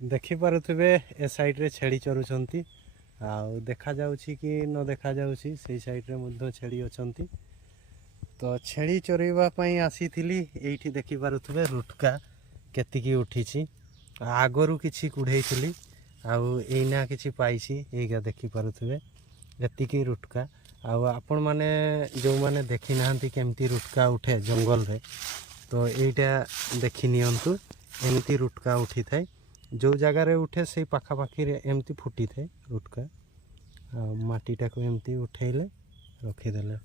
ଦେଖିପାରୁଥିବେ ଏ ସାଇଡ଼ରେ ଛେଳି ଚରୁଛନ୍ତି ଆଉ ଦେଖାଯାଉଛି କି ନ ଦେଖାଯାଉଛି ସେଇ ସାଇଡ଼ରେ ମଧ୍ୟ ଛେଳି ଅଛନ୍ତି। ତ ଛେଳି ଚରାଇବା ପାଇଁ ଆସିଥିଲି। ଏଇଠି ଦେଖିପାରୁଥିବେ ରୁଟକା କେତିକି ଉଠିଛି। ଆଗରୁ କିଛି କୁଢ଼େଇଥିଲି ଆଉ ଏଇନା କିଛି ପାଇଛି। ଏଇଟା ଦେଖିପାରୁଥିବେ ଏତିକି ରୁଟକା। ଆଉ ଆପଣମାନେ ଯେଉଁମାନେ ଦେଖି ନାହାନ୍ତି କେମିତି ରୁଟକା ଉଠେ ଜଙ୍ଗଲରେ, ତ ଏଇଟା ଦେଖି ନିଅନ୍ତୁ। ଏମିତି ରୁଟକା ଉଠିଥାଏ। ଯେଉଁ ଜାଗାରେ ଉଠେ ସେଇ ପାଖାପାଖିରେ ଏମିତି ଫୁଟିଥାଏ ରୁଟକା। ଆଉ ମାଟିଟାକୁ ଏମିତି ଉଠେଇଲେ ରଖିଦେଲେ।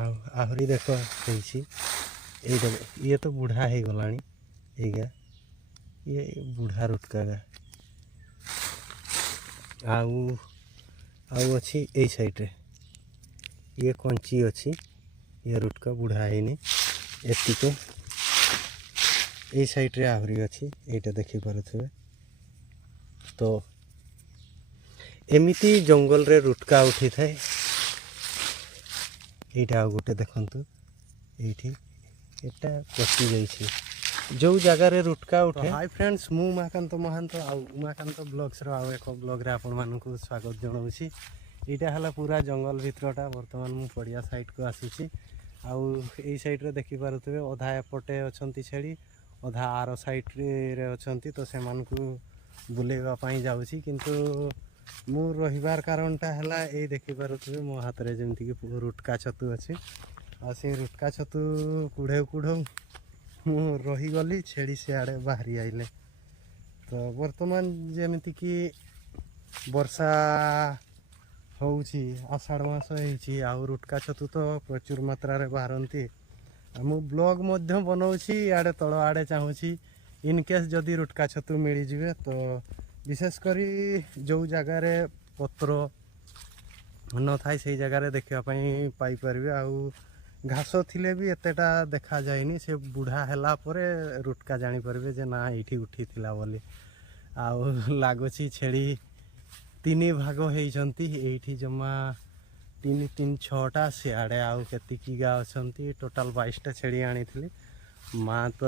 ଆଉ ଆହୁରି ଦେଖ ହେଇଛି। ଏଇଟା ଇଏ ତ ବୁଢ଼ା ହେଇଗଲାଣି। ଏଇଗା ଇଏ ବୁଢ଼ା ରୁଟକା ଗା। ଆଉ ଅଛି ଏଇ ସାଇଡ଼ରେ। ଇଏ କଞ୍ଚି ଅଛି। ଇଏ ରୁଟକା ବୁଢ଼ା ହେଇନି ଏତିକି। ଏଇ ସାଇଡ଼ରେ ଆହୁରି ଅଛି। ଏଇଟା ଦେଖିପାରୁଥିବେ। ତ ଏମିତି ଜଙ୍ଗଲରେ ରୁଟକା ଉଠିଥାଏ। ଏଇଟା ଆଉ ଗୋଟେ ଦେଖନ୍ତୁ। ଏଇଠି ଏଟା ପଚି ଯାଇଛି ଯେଉଁ ଜାଗାରେ ରୁଟକା ଉଠେ। ହାଇ ଫ୍ରେଣ୍ଡସ୍, ମୁଁ ଉମାକାନ୍ତ ମହାନ୍ତ ଆଉ ଉମାକାନ୍ତ ବ୍ଲଗ୍ସର ଆଉ ଏକ ବ୍ଲଗ୍ରେ ଆପଣମାନଙ୍କୁ ସ୍ୱାଗତ ଜଣାଉଛି। ଏଇଟା ହେଲା ପୁରା ଜଙ୍ଗଲ ଭିତରଟା। ବର୍ତ୍ତମାନ ମୁଁ ପଡ଼ିଆ ସାଇଡ଼କୁ ଆସିଛି। ଆଉ ଏଇ ସାଇଡ଼ରେ ଦେଖିପାରୁଥିବେ ଅଧା ଏପଟେ ଅଛନ୍ତି ଛେଳି, ଅଧା ଆର ସାଇଡ଼ରେ ଅଛନ୍ତି। ତ ସେମାନଙ୍କୁ ବୁଲେଇବା ପାଇଁ ଯାଉଛି। କିନ୍ତୁ ମୁଁ ରହିବାର କାରଣଟା ହେଲା ଏଇ ଦେଖିପାରୁଥିବେ ମୋ ହାତରେ ଯେମିତିକି ରୁଟକା ଛତୁ ଅଛି। ଆଉ ସେଇ ରୁଟକା ଛତୁ କୁଢ଼ଉ କୁଢ଼ଉ ମୁଁ ରହିଗଲି। ଛେଳି ସିଆଡ଼େ ବାହାରି ଆଇଲେ। ତ ବର୍ତ୍ତମାନ ଯେମିତିକି ବର୍ଷା ହେଉଛି, ଆଷାଢ଼ ମାସ ହେଇଛି, ଆଉ ରୁଟକା ଛତୁ ତ ପ୍ରଚୁର ମାତ୍ରାରେ ବାହାରନ୍ତି। ମୁଁ ବ୍ଲଗ୍ ମଧ୍ୟ ବନାଉଛି। ଇଆଡ଼େ ତଳ ଆଡ଼େ ଚାହୁଁଛି ଇନକେସ୍ ଯଦି ରୁଟକା ଛତୁ ମିଳିଯିବେ, ତ ବିଶେଷ କରି ଯେଉଁ ଜାଗାରେ ପତ୍ର ନଥାଏ ସେଇ ଜାଗାରେ ଦେଖିବା ପାଇଁ ପାଇପାରିବେ। ଆଉ ଘାସ ଥିଲେ ବି ଏତେଟା ଦେଖାଯାଏନି। ସେ ବୁଢ଼ା ହେଲା ପରେ ରୁଟକା ଜାଣିପାରିବେ ଯେ ନା ଏଇଠି ଉଠିଥିଲା ବୋଲି। ଆଉ ଲାଗୁଛି ଛେଳି 3 ଭାଗ ହେଇଛନ୍ତି। ଏଇଠି ଜମା 3 6ଟା, ସିଆଡ଼େ ଆଉ କେତିକି ଗା ଅଛନ୍ତି। ଟୋଟାଲ୍ 22ଟା ଛେଳି ଆଣିଥିଲି। ମା ତ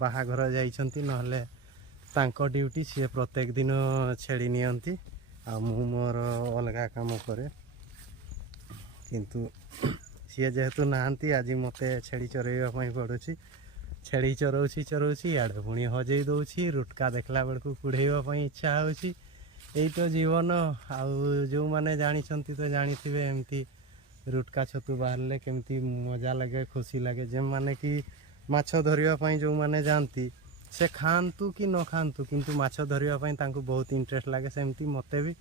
ବାହାଘର ଯାଇଛନ୍ତି, ନହେଲେ ତାଙ୍କ ଡ୍ୟୁଟି ସିଏ ପ୍ରତ୍ୟେକ ଦିନ ଛେଳି ନିଅନ୍ତି। ଆଉ ମୁଁ ମୋର ଅଲଗା କାମ କରେ। କିନ୍ତୁ ସିଏ ଯେହେତୁ ନାହାନ୍ତି, ଆଜି ମୋତେ ଛେଳି ଚରାଇବା ପାଇଁ ପଡ଼ୁଛି। ଛେଳି ଚରଉଛି ଇଆଡ଼େ ପୁଣି ହଜେଇ ଦେଉଛି। ରୁଟକା ଦେଖିଲା ବେଳକୁ କୁଢ଼େଇବା ପାଇଁ ଇଚ୍ଛା ହେଉଛି। ଏଇ ତ ଜୀବନ। ଆଉ ଯେଉଁମାନେ ଜାଣିଛନ୍ତି ତ ଜାଣିଥିବେ ଏମିତି ରୁଟକା ଛତୁ ବାହାରିଲେ କେମିତି ମଜା ଲାଗେ, ଖୁସି ଲାଗେ। ଯେଉଁମାନେ କି ମାଛ ଧରିବା ପାଇଁ ଯେଉଁମାନେ ଯାଆନ୍ତି, ସେ ଖାଆନ୍ତୁ କି ନ ଖାଆନ୍ତୁ, କିନ୍ତୁ ମାଛ ଧରିବା ପାଇଁ ତାଙ୍କୁ ବହୁତ ଇଣ୍ଟରେଷ୍ଟ ଲାଗେ। ସେମିତି ମୋତେ ବି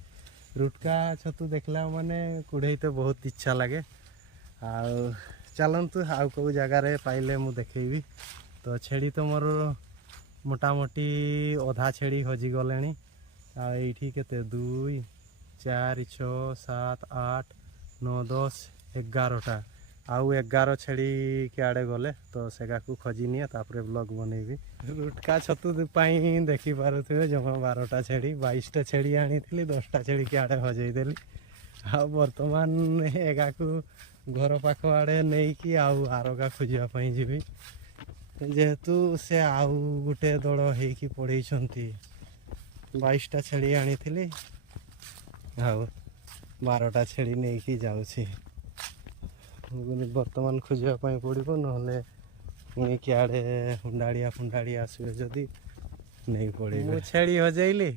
ରୁଟକା ଛତୁ ଦେଖିଲା ମାନେ କୁଢ଼େଇତେ ବହୁତ ଇଚ୍ଛା ଲାଗେ। ଆଉ ଚାଲନ୍ତୁ ଆଉ କେଉଁ ଜାଗାରେ ପାଇଲେ ମୁଁ ଦେଖେଇବି। ତ ଛେଳି ତ ମୋର ମୋଟାମୋଟି ଅଧା ଛେଳି ହଜିଗଲେଣି। ଆଉ ଏଇଠି କେତେ 2 4 6 7 8 9 10 11ଟା। ଆଉ 11 ଛେଳି କିଆଡ଼େ ଗଲେ, ତ ସେଗାକୁ ଖୋଜି ନିଏ, ତାପରେ ବ୍ଲଗ୍ ବନେଇବି। ରୁଟକା ଛତୁ ପାଇଁ ଦେଖିପାରୁଥିବେ ଜମା 12ଟା ଛେଳି। 22ଟା ଛେଳି ଆଣିଥିଲି, 10ଟା ଛେଳି କିଆଡ଼େ ହଜେଇ ଦେଲି। ଆଉ ବର୍ତ୍ତମାନ ଏଗାକୁ ଘର ପାଖ ଆଡ଼େ ନେଇକି ଆଉ ଆରଗା ଖୋଜିବା ପାଇଁ ଯିବି। ଯେହେତୁ ସେ ଆଉ ଗୋଟେ ଦଳ ହେଇକି ପଡ଼େଇଛନ୍ତି। 22ଟା ଛେଳି ଆଣିଥିଲି, ଆଉ 12ଟା ଛେଳି ନେଇକି ଯାଉଛି। ବର୍ତ୍ତମାନ ଖୋଜିବା ପାଇଁ ପଡ଼ିବ, ନହେଲେ ପୁଣି କିଆଡ଼େ ହୁଣ୍ଡାଳିଆ ଆସିବେ ଯଦି ନେଇ ପଡ଼ିବେ। ମୁଁ ଛେଳି ହଜେଇଲି।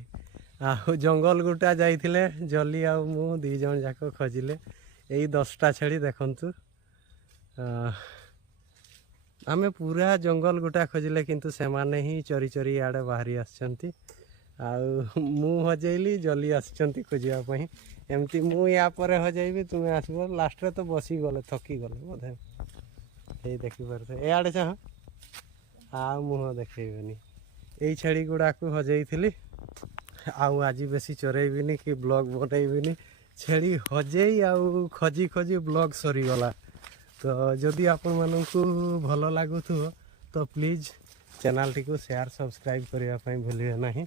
ଆଉ ଜଙ୍ଗଲ ଗୁଟା ଯାଇଥିଲେ ଜଲି ଆଉ ମୁଁ 2 ଜଣ ଯାକ ଖୋଜିଲେ। ଏଇ 10ଟା ଛେଳି ଦେଖନ୍ତୁ। ଆମେ ପୁରା ଜଙ୍ଗଲ ଗୁଟା ଖୋଜିଲେ, କିନ୍ତୁ ସେମାନେ ହିଁ ଚରି ଚରି ଇଆଡ଼େ ବାହାରି ଆସିଛନ୍ତି। ଆଉ ମୁଁ ହଜେଇଲି, ଜଲି ଆସିଛନ୍ତି ଖୋଜିବା ପାଇଁ। ଏମିତି ମୁଁ ୟା ପରେ ହଜେଇବି, ତୁମେ ଆସିବ। ଲାଷ୍ଟରେ ତ ବସିଗଲେ, ଥକିଗଲେ ବୋଧେ। ଏଇ ଦେଖିପାରୁଥିବେ। ଏଆଡ଼େ ଚାହ, ଆଉ ମୁହଁ ଦେଖେଇବେନି। ଏଇ ଛେଳି ଗୁଡ଼ାକୁ ହଜେଇଥିଲି। ଆଉ ଆଜି ବେଶୀ ଚରେଇବିନି କି ବ୍ଲଗ୍ ବନେଇବିନି। ଛେଳି ହଜେଇ ଆଉ ଖୋଜି ଖୋଜି ବ୍ଲଗ୍ ସରିଗଲା। ତ ଯଦି ଆପଣମାନଙ୍କୁ ଭଲ ଲାଗୁଥିବ ତ ପ୍ଲିଜ୍ ଚ୍ୟାନେଲ୍ଟିକୁ ସେୟାର ସବସ୍କ୍ରାଇବ୍ କରିବା ପାଇଁ ଭୁଲିବେ ନାହିଁ।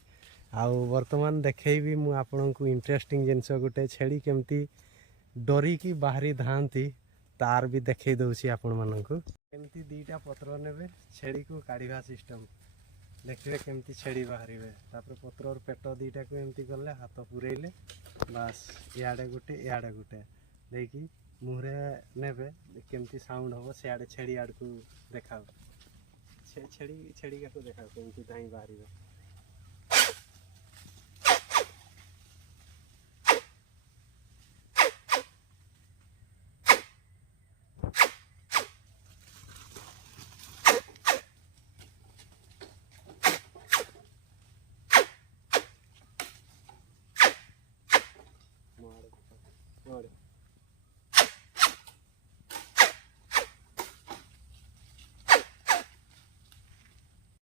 ଆଉ ବର୍ତ୍ତମାନ ଦେଖେଇବି ମୁଁ ଆପଣଙ୍କୁ ଇଣ୍ଟରେଷ୍ଟିଂ ଜିନିଷ ଗୋଟେ। ଛେଳି କେମିତି ଡରିକି ବାହାରି ଧାଆନ୍ତି ତାର ବି ଦେଖେଇ ଦେଉଛି ଆପଣମାନଙ୍କୁ। ଏମିତି 2ଟା ପତ୍ର ନେବେ, ଛେଳିକୁ କାଢ଼ିବା ସିଷ୍ଟମ୍ देखिए केमती छेड़ी बाहर पत्र और पेट दीटा को एमती गले हाथ पुरेले बास इे गोटे इे गोटे देखिए मुहरे नेबे केमती साउंड हम सियाड़े छेड़ी आड़ को देखा छेड़ी छेड़ी को देखा केमती धाई बाहर What?